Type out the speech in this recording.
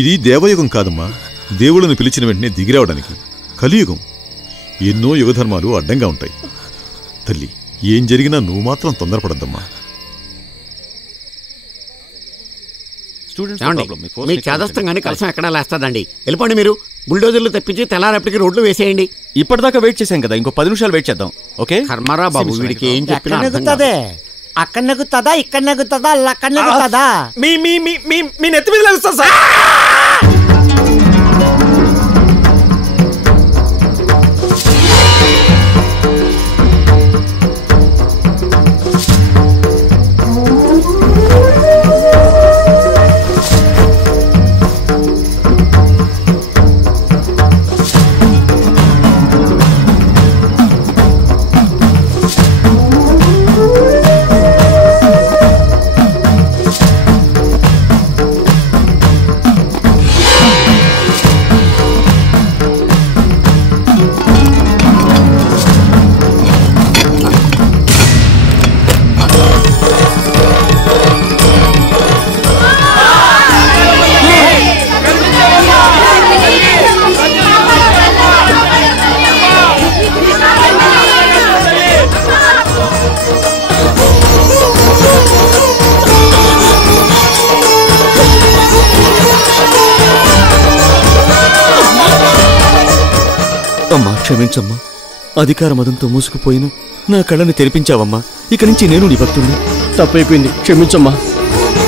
ఇది దేవయుగం కాదమ్మా, దేవుళ్ళను పిలిచిన వెంటనే దిగిరావడానికి. కలియుగం. ఎన్నో యుగధర్మాలు అడ్డంగా ఉంటాయి. తల్లి, ఏం జరిగినా నువ్వు మాత్రం తొందరపడద్దమ్మా. మీ చేదస్తంగానే కలసం ఎక్కడా లేస్తాదండి. వెళ్ళిపోండి మీరు. బుల్డోజర్లు తెప్పించి తెల్లారేపటికి రోడ్లు వేసేయండి. ఇప్పటిదాకా వెయిట్ చేశాం కదా, ఇంకో 10 నిమిషాలు వెయిట్ చేద్దాం. ఓకే కర్మారా బాబు, వీడికి ఏం చెప్పినా అక్కడ నెగ్గుతుందా, ఇక్కడ నెగ్గుతుందా, అక్కడ నెగ్గుతుందా? మీ నెత్తి మీద లేస్తా సార్. అమ్మా క్షమించమ్మా, అధికార మదంతో మూసుకుపోయిన నా కళ్ళని తెరిపించావమ్మా. ఇక నుంచి నేను నీ భక్తుడిని. తప్పైపోయింది, క్షమించమ్మా.